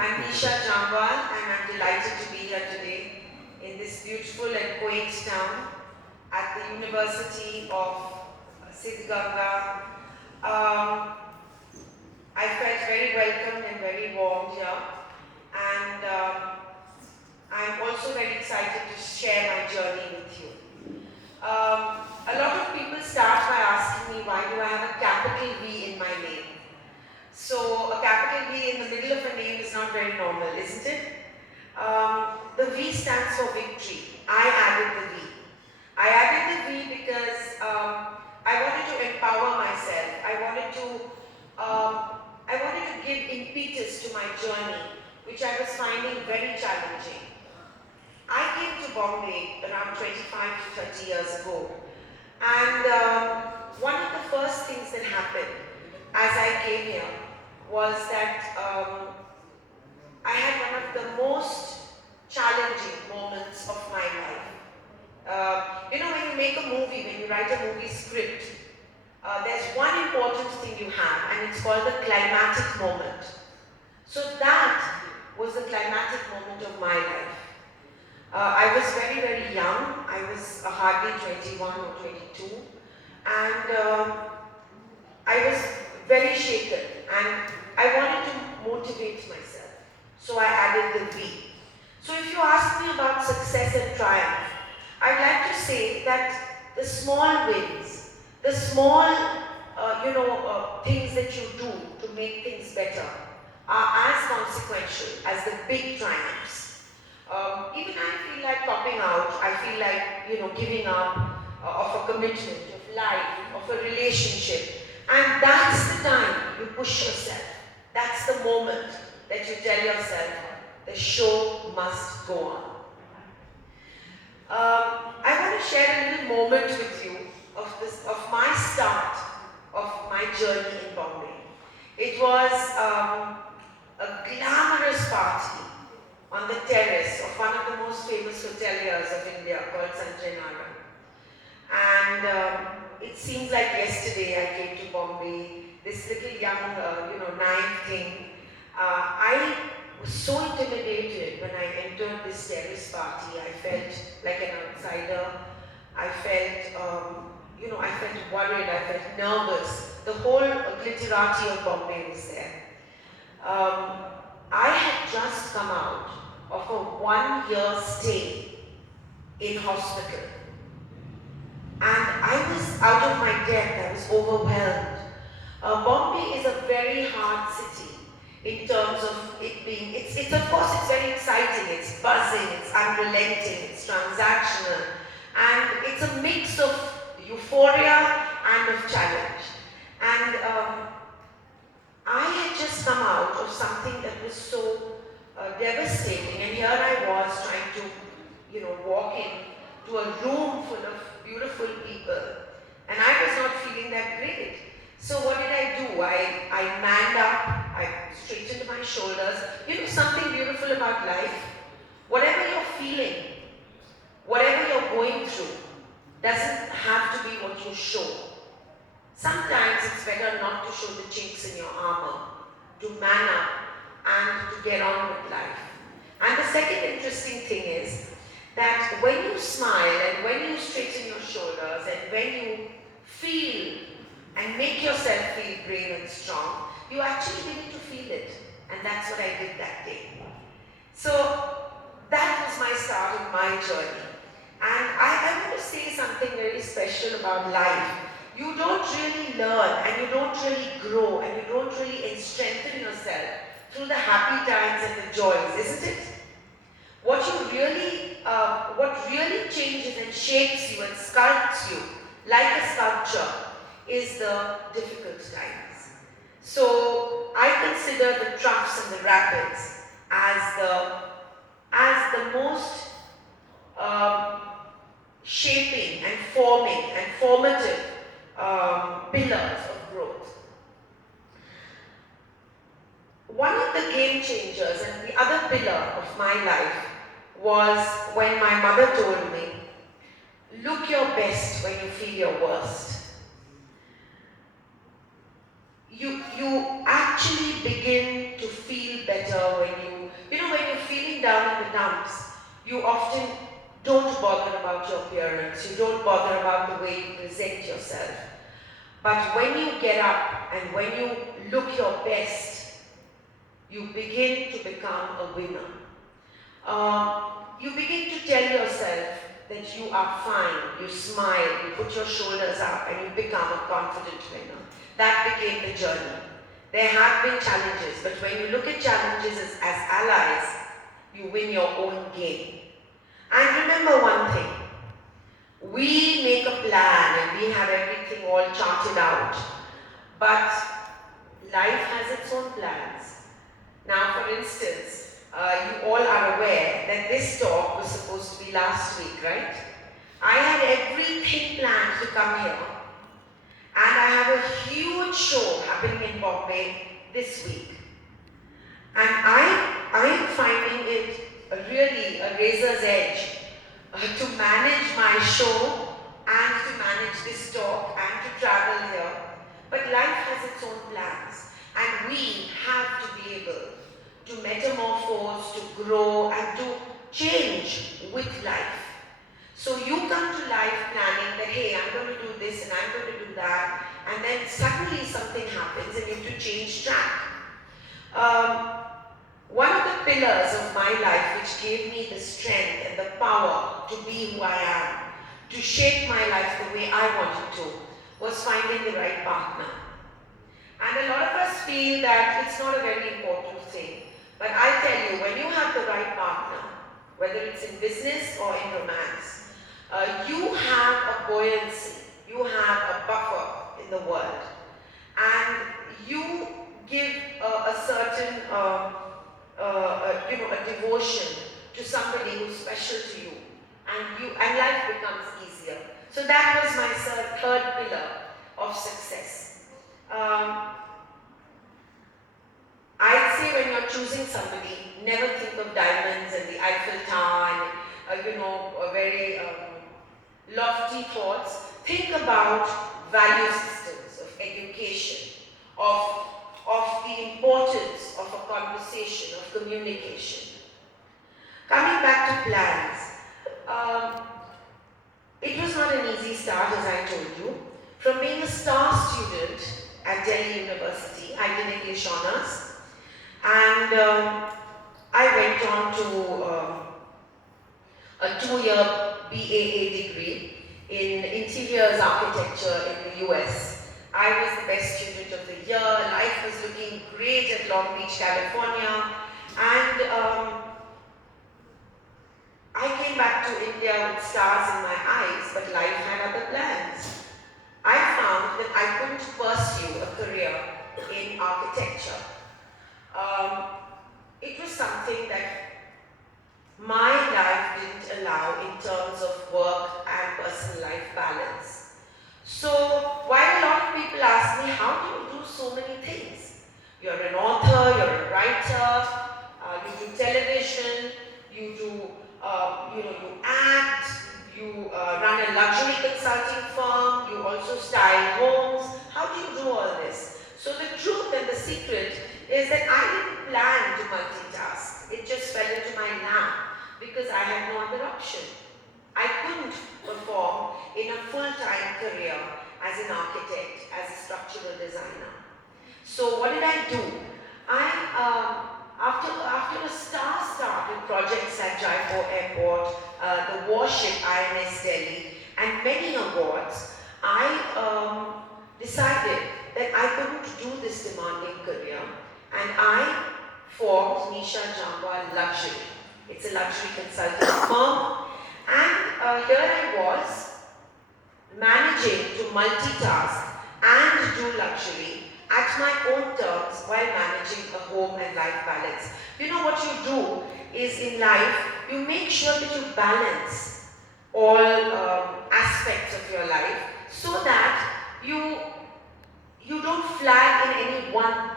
I'm Nisha Jamvwal and I'm delighted to be here today in this beautiful and quaint town at the University of Siddaganga. I felt very welcomed and very warm here, and I'm also very excited to share my journey with you. A lot of people start by asking me, why do I have a capital V in my name? So a capital V in the middle of a name is not very normal, isn't it? The V stands for victory. I added the V. I added the V because I wanted to empower myself. I wanted to give impetus to my journey, which I was finding very challenging. I came to Bombay around 25 to 30 years ago, and one of the first things that happened as I came here was that I had one of the most challenging moments of my life. When you make a movie, when you write a movie script, there's one important thing you have, and it's called the climatic moment. So that was the climatic moment of my life. I was very, very young. I was hardly 21 or 22, and I was very shaken, and I wanted to motivate myself. So I added the V. So if you ask me about success and triumph, I'd like to say that the small wins, the small things that you do to make things better are as consequential as the big triumphs. Even I feel like topping out, I feel like, giving up of a commitment, of life, of a relationship. And that's the time you push yourself. That's the moment that you tell yourself, the show must go on. I want to share a little moment with you of my start of my journey in Bombay. It was a glamorous party on the terrace of one of the most famous hoteliers of India called Sanjay Nagar. And it seems like yesterday I came to Bombay, this little young, naive thing. I was so intimidated when I entered this terrace party. I felt like an outsider. I felt, I felt worried, I felt nervous. The whole glitterati of Bombay was there. I had just come out of a 1-year stay in hospital. And I was out of my depth, I was overwhelmed. Bombay is a very hard city in terms of it being, it's of course it's very exciting, it's buzzing, it's unrelenting, it's transactional, and it's a mix of euphoria and of challenge. And I had just come out of something that was so devastating, and here I was trying to, walk into a room full of beautiful people, and I was not feeling that great. So what did I do? I manned up, I straightened my shoulders. Something beautiful about life, whatever you're feeling, whatever you're going through, doesn't have to be what you show. Sometimes it's better not to show the chinks in your armor, to man up and to get on with life. And the second interesting thing is that when you smile and when you straighten your shoulders and when you feel and make yourself feel brave and strong, you actually begin to feel it. And that's what I did that day. So that was my start of my journey. And I want to say something very special about life. You don't really learn, and you don't really grow, and you don't really strengthen yourself through the happy times and the joys, isn't it? What really changes and shapes you and sculpts you like a sculpture is the difficult times. So I consider the troughs and the rapids as the most shaping and forming and formative pillars of growth. One of the game changers and the other pillar of my life was when my mother told me, look your best when you feel your worst. you actually begin to feel better when when you're feeling down in the dumps, you often don't bother about your appearance, you don't bother about the way you present yourself. But when you get up and when you look your best, you begin to become a winner. You begin to tell yourself that you are fine, you smile, you put your shoulders up, and you become a confident winner. That became the journey. There have been challenges, but when you look at challenges as allies, you win your own game. And remember one thing, we make a plan and we have everything all charted out, but life has its own plans. Now, for instance, you all are aware that this talk was supposed to be last week, right? I had everything planned to come here, and I have a huge show happening in Bombay this week. And I am finding it really a razor's edge to manage my show and to manage this talk and to travel here. But life has its own plans, and we have to be able to metamorphose, to grow, and to change with life. So you come to life planning that, hey, I'm going to do this and I'm going to do that, and then suddenly something happens and you have to change track. One of the pillars of my life which gave me the strength and the power to be who I am, to shape my life the way I wanted to, was finding the right partner. And a lot of us feel that it's not a very important thing. But I tell you, when you have the right partner, whether it's in business or in romance, you have a buoyancy, you have a buffer in the world, and you give a certain, a devotion to somebody who's special to you, and life becomes easier. So that was my third pillar of success. I'd say when you're choosing somebody, never think of diamonds and the Eiffel Tower and, very lofty thoughts. Think about value systems of education, of the importance of a conversation, of communication. Coming back to plans, it was not an easy start, as I told you. From being a star student at Delhi University, I did English honors. And I went on to a 2-year BAA degree in interiors architecture in the US. I was the best student of the year. Life was looking great at Long Beach, California. And I came back to India with stars in my eyes, but life had other plans. I found that I couldn't pursue a career in architecture. It was something that my life didn't allow in terms of work and personal life balance. So while a lot of people ask me, how do you do so many things? You're an author, you're a writer, you do television, you do, you act, you run a luxury consulting firm, you also style homes. How do you do all this? So the truth and the secret is that I didn't plan to multitask. It just fell into my lap because I had no other option. I couldn't perform in a full-time career as an architect, as a structural designer. So what did I do? After a star start with projects at Jaipur Airport, the warship INS Delhi, and many awards, I decided that I couldn't do this demanding career. And I formed Nisha Jamvwal Luxury. It's a luxury consulting firm. And here I was managing to multitask and do luxury at my own terms while managing a home and life balance. You know what you do is in life, you make sure that you balance all aspects of your life so that you don't flag in any one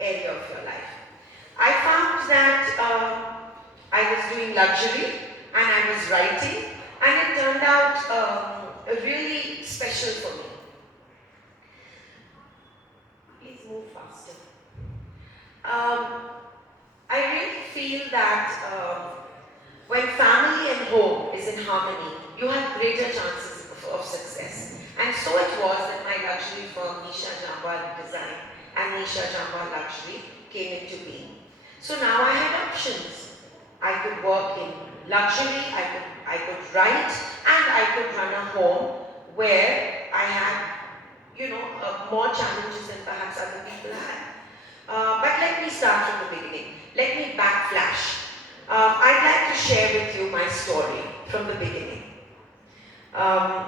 area of your life. I found that I was doing luxury and I was writing, and it turned out really special for me. Please. move faster. I really feel that when family and home is in harmony, you have greater chances of success. And so it was that my luxury firm, Nisha Jamvwal Design and Nisha Jamvwal Luxury, came into being. So now I had options. I could work in luxury, I could write, and I could run a home where I had, more challenges than perhaps other people had. But let me start from the beginning. Let me backflash. I'd like to share with you my story from the beginning. I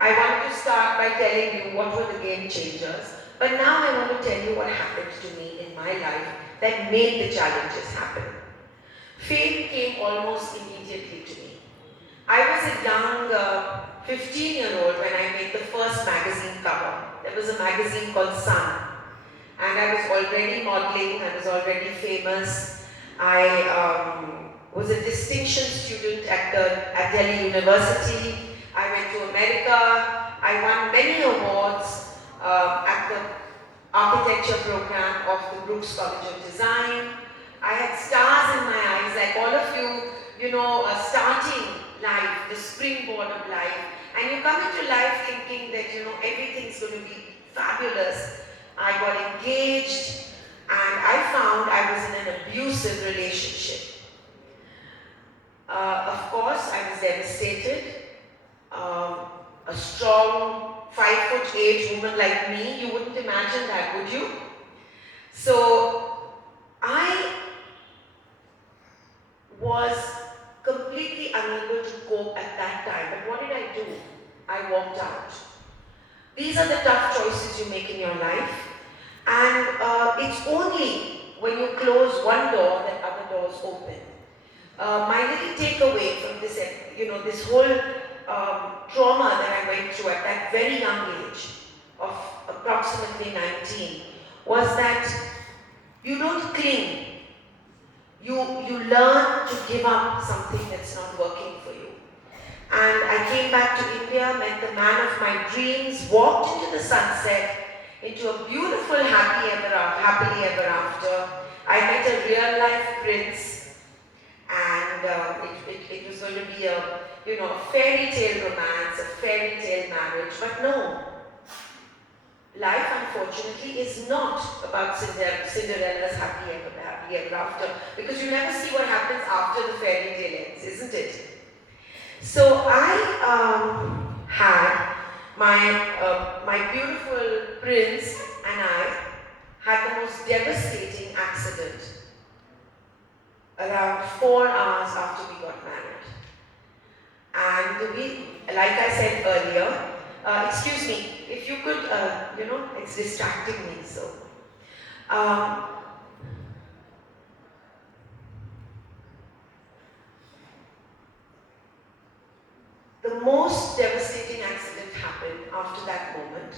wanted to start by telling you what were the game changers, but now I want to tell you what happened to me in my life that made the challenges happen. Fame came almost immediately to me. I was a young 15-year-old when I made the first magazine cover. There was a magazine called Sun. And I was already modeling, I was already famous. I was a distinction student at Delhi University. I went to America. I won many awards at the architecture program of the Brooks College of Design. I had stars in my eyes, like all of you, starting life, the springboard of life. And you come into life thinking that, everything's going to be fabulous. I got engaged and I found I was in an abusive relationship. Of course, I was devastated. A strong 5'8" woman like me, you wouldn't imagine that, would you? So I was completely unable to cope at that time. But what did I do? I walked out. These are the tough choices you make in your life. And it's only when you close one door that other doors open. My little takeaway from this, this whole trauma that I went through at that very young age of approximately 19 was that you don't cling. You learn to give up something that's not working for you. And I came back to India, met the man of my dreams, walked into the sunset, into a beautiful happily ever after. I met a real life prince, and it was going to be a fairy tale romance, a fairy tale marriage. But no, life unfortunately is not about Cinderella's happily ever after, because you never see what happens after the fairy tale ends, isn't it? So I had my beautiful prince and I had the most devastating accident around 4 hours after we got married. And we, like I said earlier, excuse me, if you could, it's distracting me, so. The most devastating accident happened after that moment,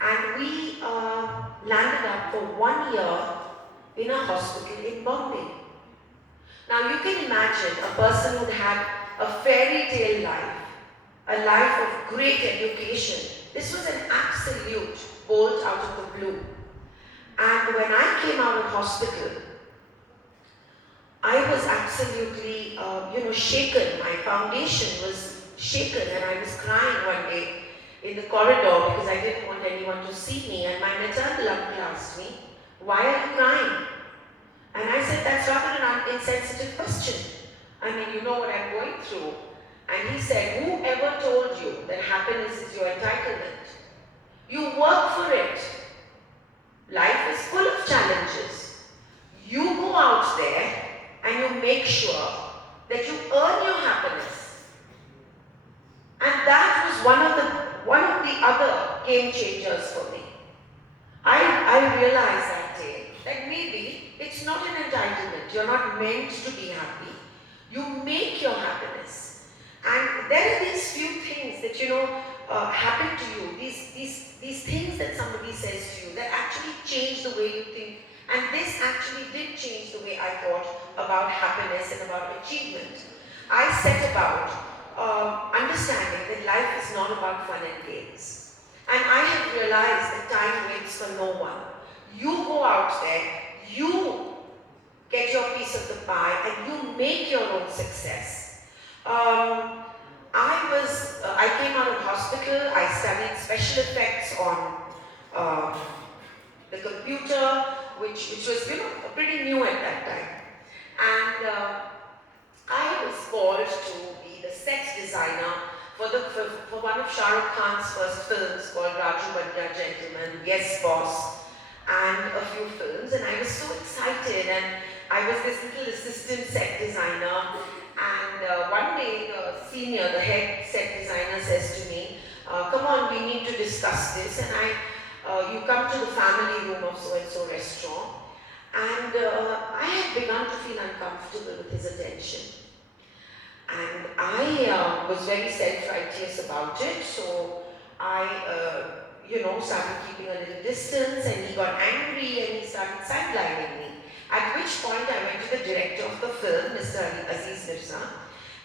and we landed up for 1 year in a hospital in Bombay. Now you can imagine a person who'd had a fairy tale life, a life of great education. This was an absolute bolt out of the blue. And when I came out of hospital, I was absolutely, shaken. My foundation was shaken, and I was crying one day in the corridor because I didn't want anyone to see me. And my maternal uncle asked me, "Why are you crying?" And I said, "That's rather an insensitive question. I mean, you know what I'm going through." And he said, "Whoever told you that happiness is your entitlement? You work for it. Life is full of challenges. You go out there and you make sure that you earn your happiness." And that was one of the other game changers for me. I realized that day that maybe it's not an entitlement. You're not meant to be happy. You make your happiness. And there are these few things that happen to you. These things that somebody says to you that actually change the way you think. And this actually did change the way I thought about happiness and about achievement. I set about understanding that life is not about fun and games. And I have realized that time waits for no one. You go out there, you get your piece of the pie, and you make your own success. I came out of hospital, I studied special effects on the computer, which was, pretty new at that time. And I was called to be the set designer for one of Shah Rukh Khan's first films called Raju Bandra Gentleman, Yes Boss, and a few films. And I was so excited, and I was this little assistant set designer. And one day the head set designer says to me, come on, we need to discuss this. And you come to the family room of so-and-so restaurant. And I had begun to feel uncomfortable with his attention. And I was very self-righteous about it, so I, started keeping a little distance, and he got angry and he started sidelining me. At which point I went to the director of the film, Mr. Aziz Mirza,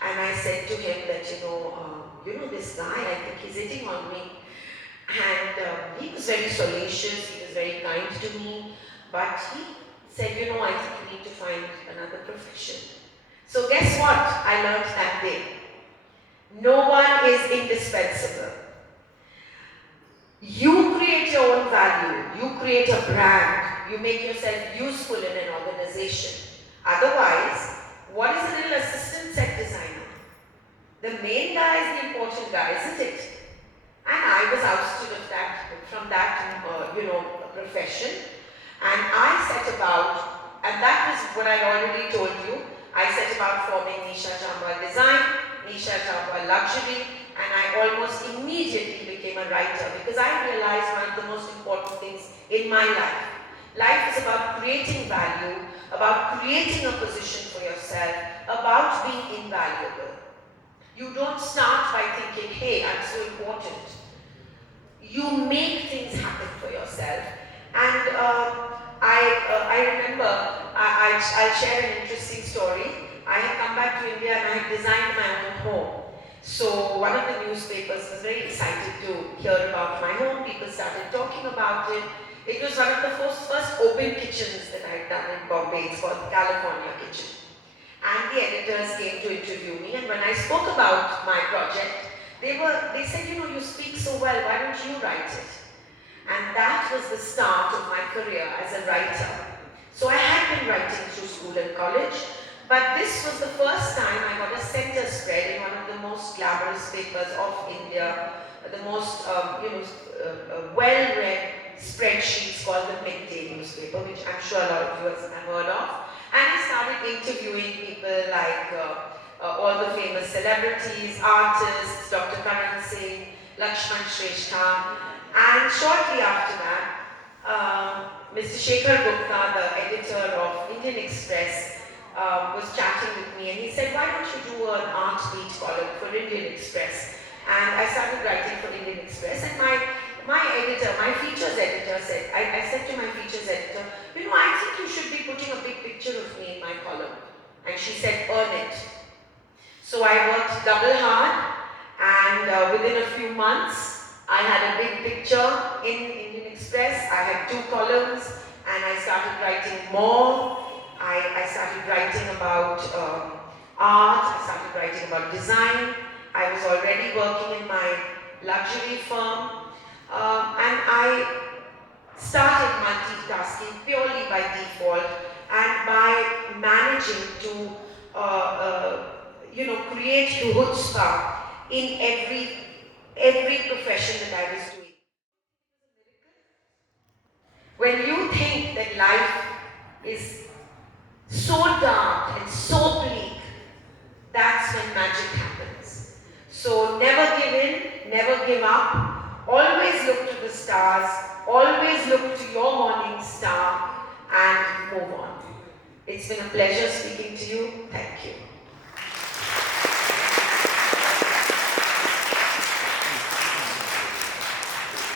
and I said to him that, this guy, I think he's hitting on me. And he was very salacious, he was very kind to me, but he said, I think you need to find another profession. So guess what I learned that day? No one is indispensable. You create your own value, you create a brand, you make yourself useful in an organization. Otherwise, what is a little assistant set designer? The main guy is the important guy, isn't it? And I was ousted from that profession. And I set about, and that was what I'd already told you, I set about forming Nisha Jamvwal Design, Nisha Jamvwal Luxury, and I almost immediately became a writer because I realized one of the most important things in my life. Life is about creating value, about creating a position for yourself, about being invaluable. You don't start by thinking, hey, I'm so important. You make things happen for yourself. And I remember, I'll share an interesting story. I had come back to India and I had designed my own home. So one of the newspapers was very excited to hear about my home. People started talking about it. It was one of the first open kitchens that I had done in Bombay. It's called the California Kitchen. And the editors came to interview me, and when I spoke about my project, they said, you speak so well, why don't you write it? And that was the start of my career as a writer. So I had been writing through school and college, but this was the first time I got a center spread in one of the most glamorous papers of India, the most well-read spreadsheets called the Midday newspaper, which I'm sure a lot of you have heard of. And I started interviewing people like all the famous celebrities, artists, Dr. Karan Singh, Lakshman Shrestha, and shortly after that, Mr. Shekhar Gupta, the editor of Indian Express, was chatting with me, and he said, why don't you do an art beat column for Indian Express? And I started writing for Indian Express, and my editor, my features editor said, I said to my features editor, I think you should be putting a big picture of me in my column. And she said, earn it. So I worked double hard, and within a few months, I had a big picture in Indian Express. I had 2 columns, and I started writing more. I started writing about art, I started writing about design. I was already working in my luxury firm. And I started multitasking purely by default and by managing to, create chutzpah in every profession that I was doing. When you think that life is so dark and so bleak, that's when magic happens. So never give in, never give up. Always look to the stars, always look to your morning star, and move on. It's been a pleasure speaking to you. Thank you.